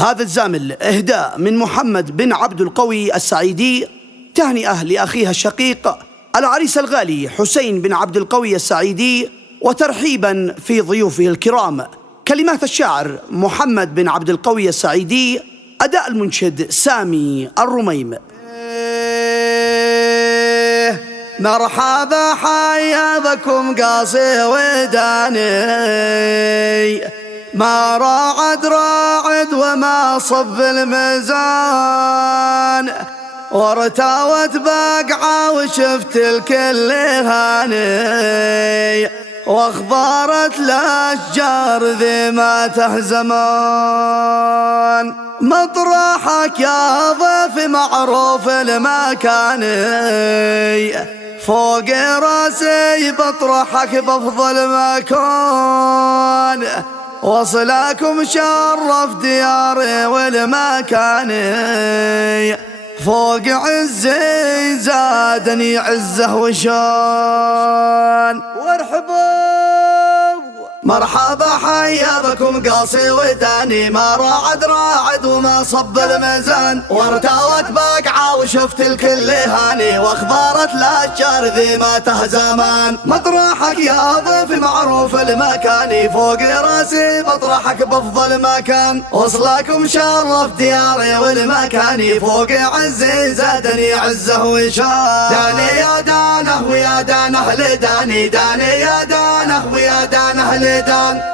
هذا الزامل إهداء من محمد بن عبد القوي السعيدي، تهنئة لأخيها الشقيق العريس الغالي حسين بن عبد القوي السعيدي، وترحيبا في ضيوفه الكرام. كلمات الشاعر محمد بن عبد القوي السعيدي، أداء المنشد سامي الرميم. مرحبا حيا بكم قاصي وداني، ما راعد وما صب الميزان، وارتوت بقعة وشفت الكل هاني، واخبارت الاشجار ذي ما تهزمان. مطرحك يا ضيف معروف المكان، فوق راسي بطرحك بافضل مكان، وصلكم شرف دياري والمكان، فوق عزي زادني عزه وشان. مرحبا حيا بكم قاصي وداني، ما راعد وما صب الميزان، وارتوت بقعة وشفت الكل هاني، واخبارت الاشجار ذي ما تهزمان. مطرحك يا ضيف معروف المكان، فوق راسي بطرحك بافضل مكان، وصلكم شرف دياري والمكان، فوق عزي زادني عزه وشان. داني يا دانه ويا دانه لداني، داني يا دانه ويا دانه لداني،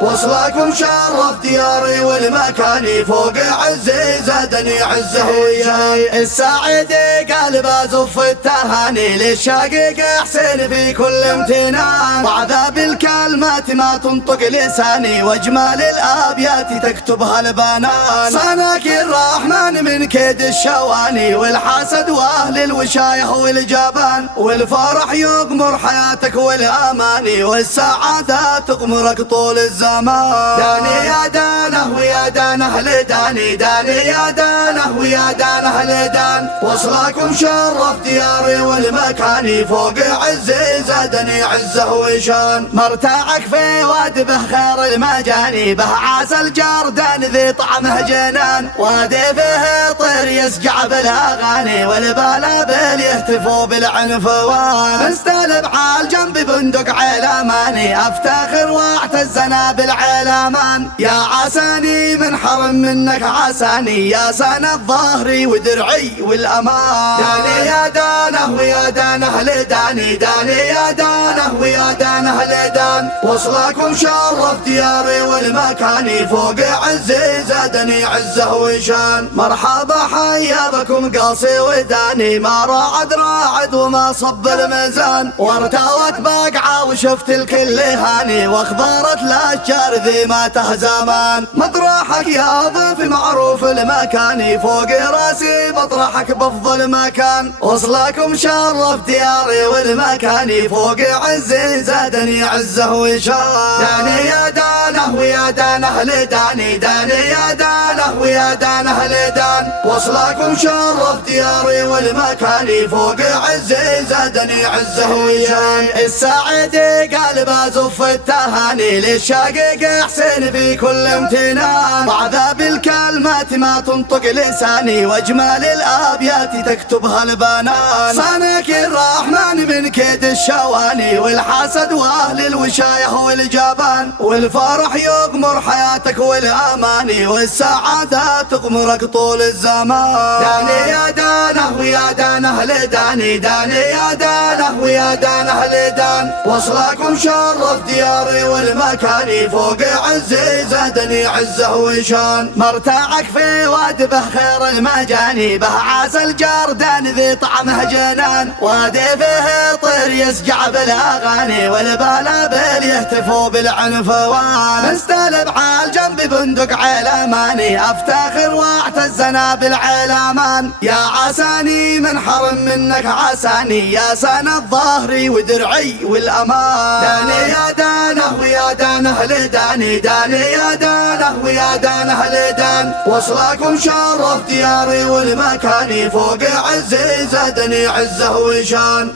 وصلكم شرف دياري والمكاني، فوق عزي زادني عزه وياي. السعيدي قلب ازف التهاني، للشقيق حسين في كل امتنان، وعذاب الكلمات ما تنطق لساني، واجمال الابيات تكتبها البنان. صناك الرحمن من كيد الشواني، والحسد واهل الوشايه والجبان، والفرح يغمر حياتك والاماني، والسعاده تغمرك طول الزمان. داني يا دانه ويا دانه لداني، داني يا دانه ويا دانه لدان، وصلكم شرف دياري والمكاني، فوق عزي زادني عزه وشان. مرتاعك في واد به خير المجاني، به عاس الجردان ذي طعمه جنان، وادي فيه طير يسجع بالاغاني، والبلابل يهتفوا بالعنفوان. مستلب عال جنبي بندق علماني، افتخر واعتزنا بالعلامان، يا عساني من حرم منك عساني، يا سند ظهري ودرعي والامان. داني يا دانه ويا دانه لداني، داني يا دانه ويا دانه لدان، وصلكم شرف دياري والمكاني، فوق عزي زادني عزه وشان. مرحبا حيا بكم قاصي وداني، ما راعد وما صب الميزان، وارتوت بقعة وشفت الكل هاني، واخبارت الاشجار ذي ما تهزمان. مطرحك يا ضيف معروف المكان، فوق راسي بطرحك بافضل مكان، وصلكم شرف دياري والمكان، فوق عزي زادني عزه وشان. داني يا دانه ويا دانه لداني، داني يا دانه ويا دانه لدان، وصلكم شرف دياري والمكان، فوق عزي زادني عزه وشان. السعيدي قلب ازف التهاني، للشقيق حسين في كل امتنان، وعذاب الكلمات ما تنطق لساني، واجمال الابيات تكتبها البنان. صناك الرحمن من كيد الشواني، والحسد واهل الوشايه والجبان، والفرح يغمر حياتك والاماني، والسعاده تغمرك طول الزمان. داني يا دانه ويا دانه لداني، داني يا دانه ويا دانه لدان، وصلكم شرف دياري والمكاني، فوق عزي زادني عزه وشان. مرتاعك في واد به خير المجاني، به عاس الجردان ذي طعمه جنان، وادي فيه طير يسجع بالاغاني، والبلابل يهتفوا بالعنفوان. مستلب عال جنبي بندق علماني، افتخر واعتزنا بالعلامان، يا عساني من حرم منك عساني، يا سند ظهري ودرعي والامان. داني يا دانه ويا دانه لداني، داني يا دانه ويا دانه لدان، وصلكم شرف دياري والمكاني، فوق عزي زادني عزه وشان.